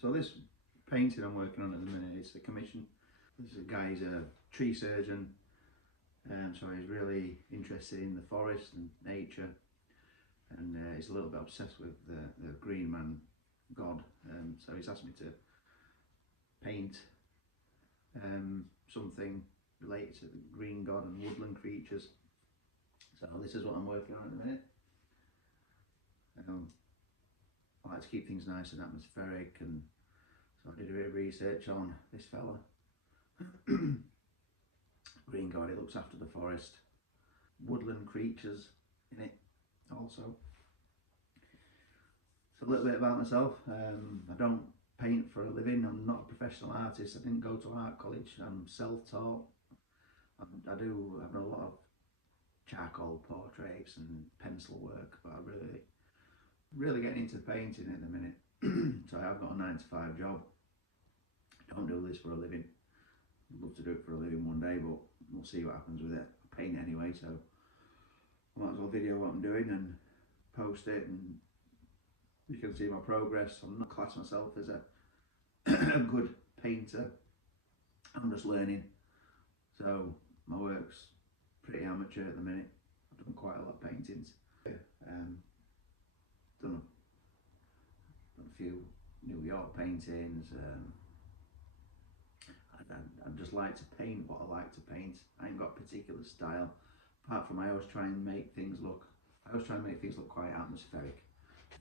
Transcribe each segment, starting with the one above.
So this painting I'm working on at the minute, it's a commission. This guy is a tree surgeon, so he's really interested in the forest and nature, and he's a little bit obsessed with the green man god. So he's asked me to paint something related to the green god and woodland creatures. So this is what I'm working on at the minute. I like to keep things nice and atmospheric, and so I did a bit of research on this fella. Green god, he looks after the forest, woodland creatures in it also. So a little bit about myself. I don't paint for a living. I'm not a professional artist. I didn't go to art college. I'm self-taught. I have a lot of charcoal portraits and pencil work, but I'm really getting into painting at the minute. So I've got a 9-to-5 job. I don't do this for a living. I'd love to do it for a living one day, but we'll see what happens with it. I paint anyway, so I might as well video what I'm doing and post it, and you can see my progress. I'm not class myself as a good painter. I'm just learning, so my work's pretty amateur at the minute. I've done quite a lot of paintings. Done a few New York paintings. I just like to paint what I like to paint. I ain't got a particular style, apart from I always try and make things look quite atmospheric.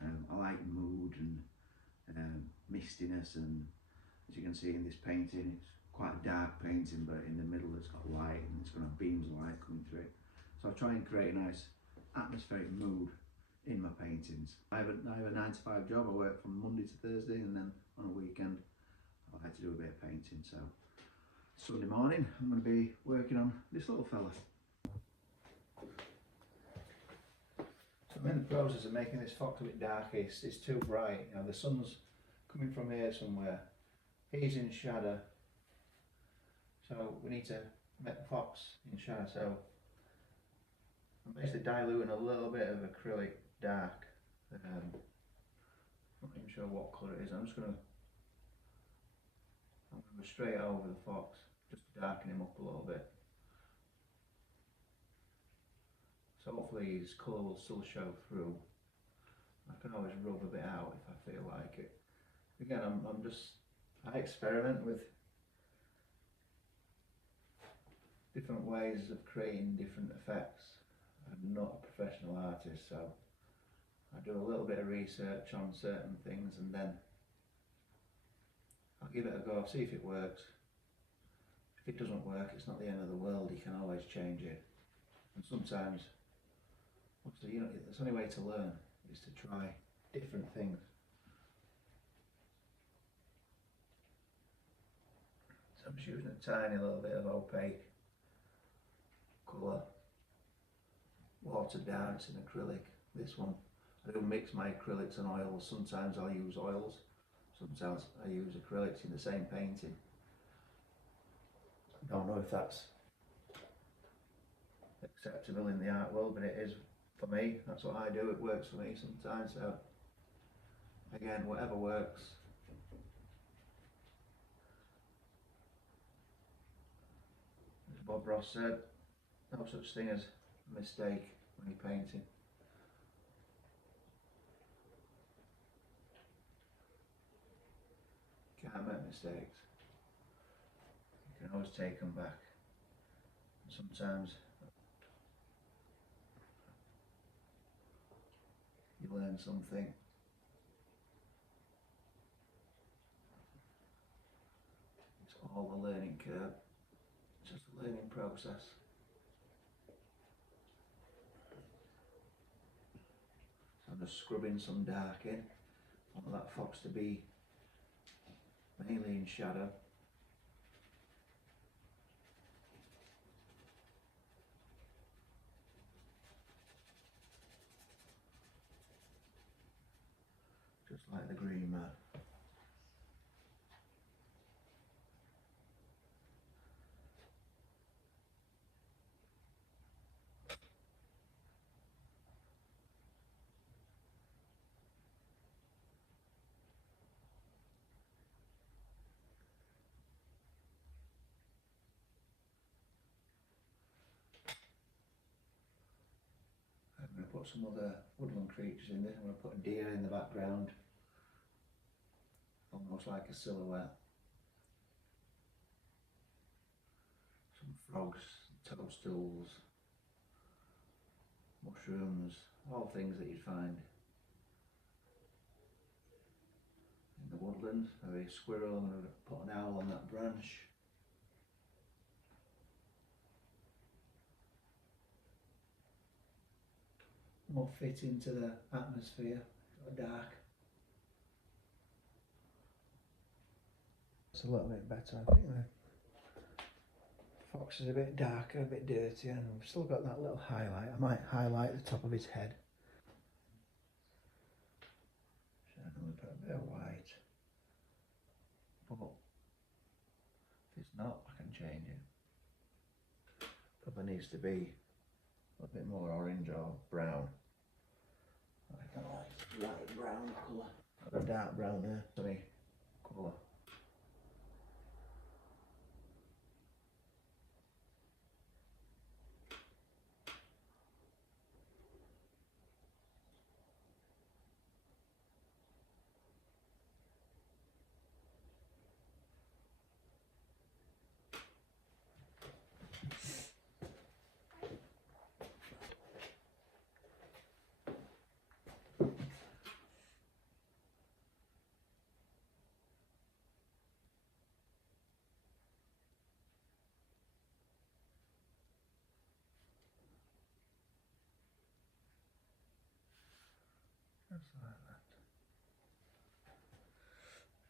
I like mood and mistiness, and as you can see in this painting, it's quite a dark painting, but in the middle it's got light and it's going to have beams of light coming through it. So I try and create a nice atmospheric mood in my paintings. I have a 9-to-5 job. I work from Monday to Thursday, and then on a weekend I like to do a bit of painting. So Sunday morning I'm going to be working on this little fella. So I'm in the process of making this fox a bit darker. It's too bright. You know, the sun's coming from here somewhere. He's in shadow, so we need to make the fox in shadow. So I'm basically diluting a little bit of acrylic dark. Not even sure what colour it is. I'm going to go straight over the fox, just to darken him up a little bit. So hopefully his colour will still show through. I can always rub a bit out if I feel like it. Again, I experiment with different ways of creating different effects. I'm not a professional artist, so I do a little bit of research on certain things, and then I'll give it a go, see if it works. If it doesn't work, it's not the end of the world. You can always change it. And sometimes, obviously, you know, the only way to learn is to try different things. So I'm just using a tiny little bit of opaque colour, watered down. It's an acrylic. This one, I do mix my acrylics and oils. Sometimes I'll use oils, sometimes I use acrylics in the same painting. I don't know if that's acceptable in the art world, but it is for me. That's what I do. It works for me sometimes. So again, whatever works. As Bob Ross said, no such thing as a mistake when you're painting. Can't make mistakes. You can always take them back. Sometimes you learn something. It's all a learning curve. It's just a learning process. So I'm just scrubbing some dark in. I want that fox to be mainly in shadow. Just like the green man. to put some other woodland creatures in there. I'm going to put a deer in the background, almost like a silhouette. Some frogs, toadstools, mushrooms, all things that you'd find in the woodland. Maybe a squirrel. I'm going to put an owl on that branch. More fit into the atmosphere, dark. It's a little bit better. I think the fox is a bit darker, a bit dirtier, and we've still got that little highlight. I might highlight the top of his head. So I'm going to put a bit of white. But if it's not, I can change it. Probably needs to be a bit more orange or brown. Like a light brown colour. Not a dark brown there, sorry, colour. Just like that.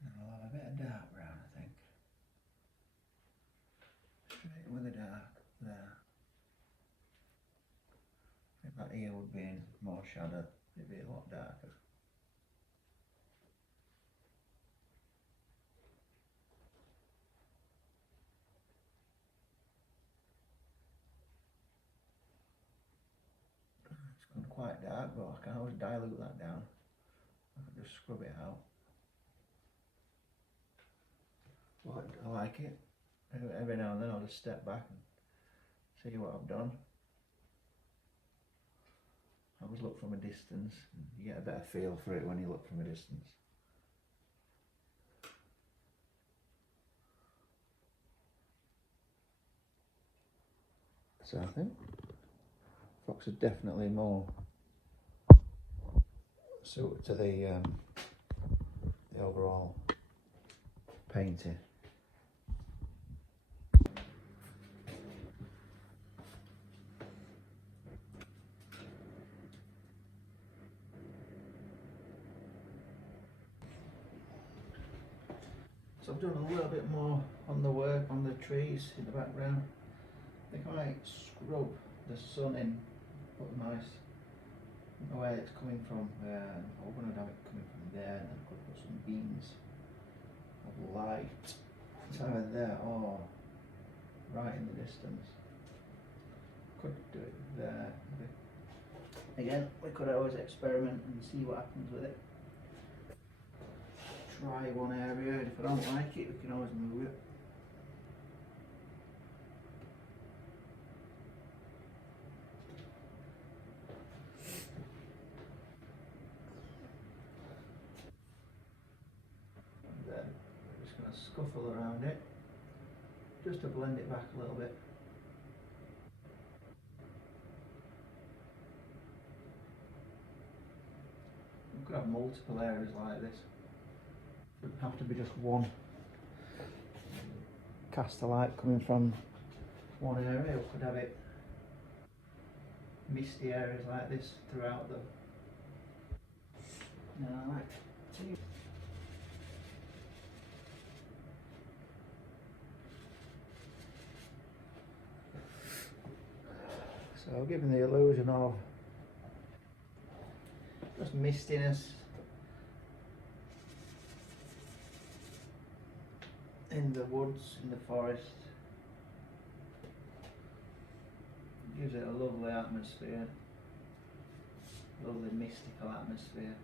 And I'll have a bit of dark brown, I think. Straight with the dark there. I think that ear would be in more shadow, it'd be a lot darker. It's gone quite dark, but I can always dilute that down. I can just scrub it out. But I like it. Every now and then I'll just step back and see what I've done. I always look from a distance. You get a better feel for it when you look from a distance. So I think fox is definitely more suited to the overall painting. So I've done a little bit more on the work on the trees in the background. I think I might scrub the sun in, put a nice, I don't know where it's coming from, I'm going to have it coming from there, and then I could put some beams of light. It's either there or right in the distance. Could do it there. Again, we could always experiment and see what happens with it. Try one area, and if I don't like it, we can always move it. And then I'm just going to scuffle around it, just to blend it back a little bit. You could have multiple areas like this. It doesn't have to be just one cast of light coming from one area. We could have it misty areas like this throughout the. I like to. So giving the illusion of just mistiness in the woods, in the forest. Gives it a lovely atmosphere, lovely mystical atmosphere.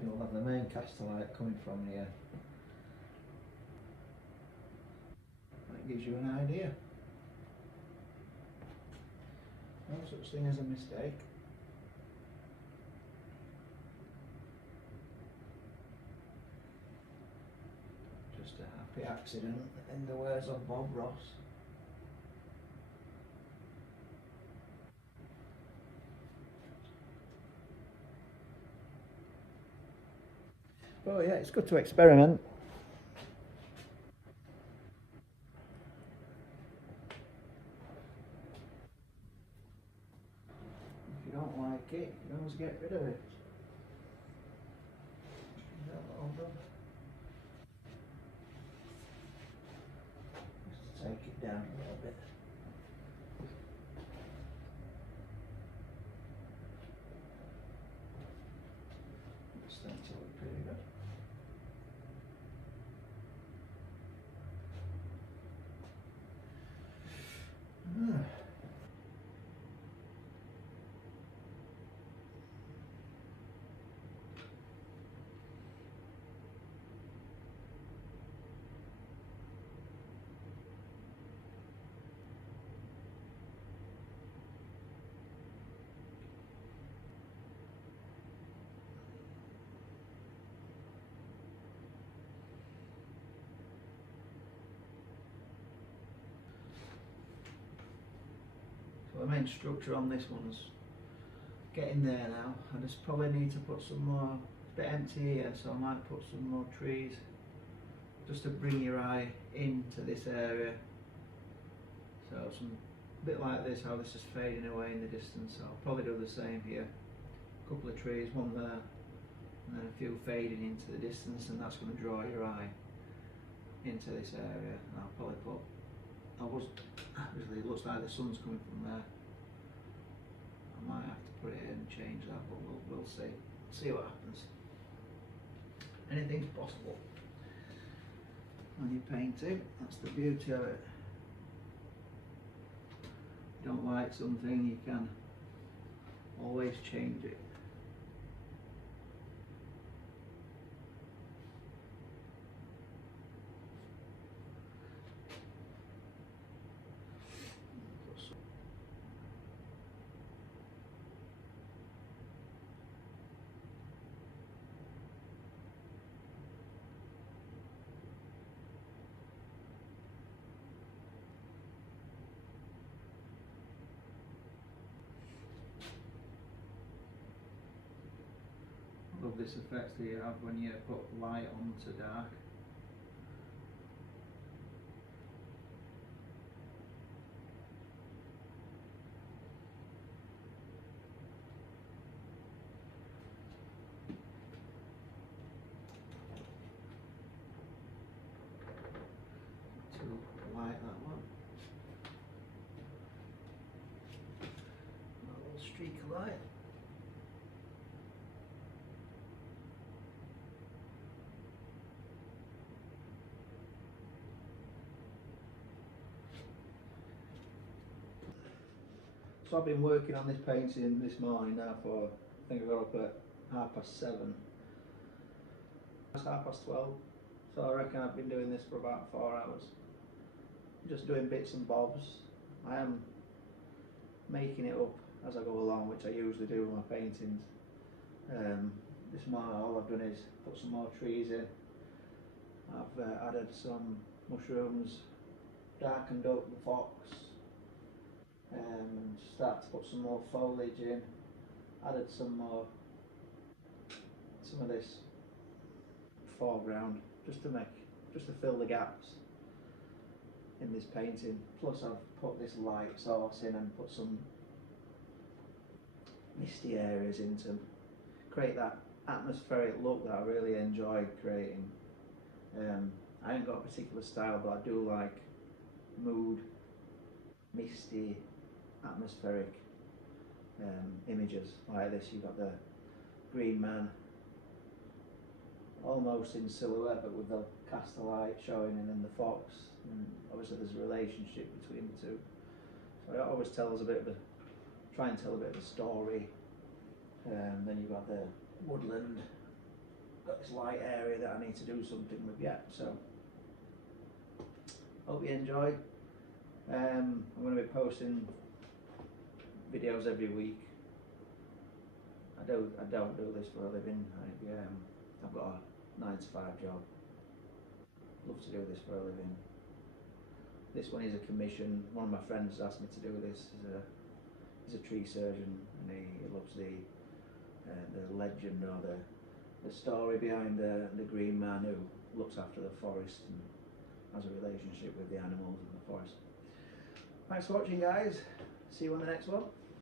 You'll have the main caster light coming from here. That gives you an idea. No such thing as a mistake. Just a happy accident in the words of Bob Ross. Oh yeah, it's good to experiment. If you don't like it, you can always get rid of it. Is that all done? Just take it down a little bit. It's starting to look pretty good. So the main structure on this one's getting there now. I just probably need to put some more, it's a bit empty here, so I might put some more trees just to bring your eye into this area. So some, a bit like this, how this is fading away in the distance, so I'll probably do the same here. A couple of trees, one there, and then a few fading into the distance, and that's going to draw your eye into this area. And I'll probably put, obviously it looks like the sun's coming from there. I might have to put it in and change that, but we'll see what happens. Anything's possible when you're painting. That's the beauty of it. If you don't like something, you can always change it. Love this effect that you have when you put light onto dark. Too light, that one. A little streak of light. So I've been working on this painting this morning now for, I think I got up at 7:30. It's 12:30, so I reckon I've been doing this for about 4 hours. Just doing bits and bobs. I am making it up as I go along, which I usually do with my paintings. This morning all I've done is put some more trees in. I've added some mushrooms, darkened up the fox, and start to put some more foliage in. Added some of this foreground just to fill the gaps in this painting. Plus I've put this light source in and put some misty areas in to create that atmospheric look that I really enjoy creating. I ain't got a particular style, but I do like mood, misty, atmospheric images like this. You've got the green man almost in silhouette, but with the caster light showing, and then the fox, and obviously there's a relationship between the two. So it always tells try and tell a bit of a story. Then you've got the woodland got this light area that I need to do something with yet. So hope you enjoy. I'm going to be posting videos every week. I don't do this for a living. I've got a 9-to-5 job. Love to do this for a living. This one is a commission. One of my friends asked me to do this. He's a tree surgeon, and he loves the legend or the story behind the green man who looks after the forest and has a relationship with the animals in the forest. Thanks for watching, guys. See you on the next one.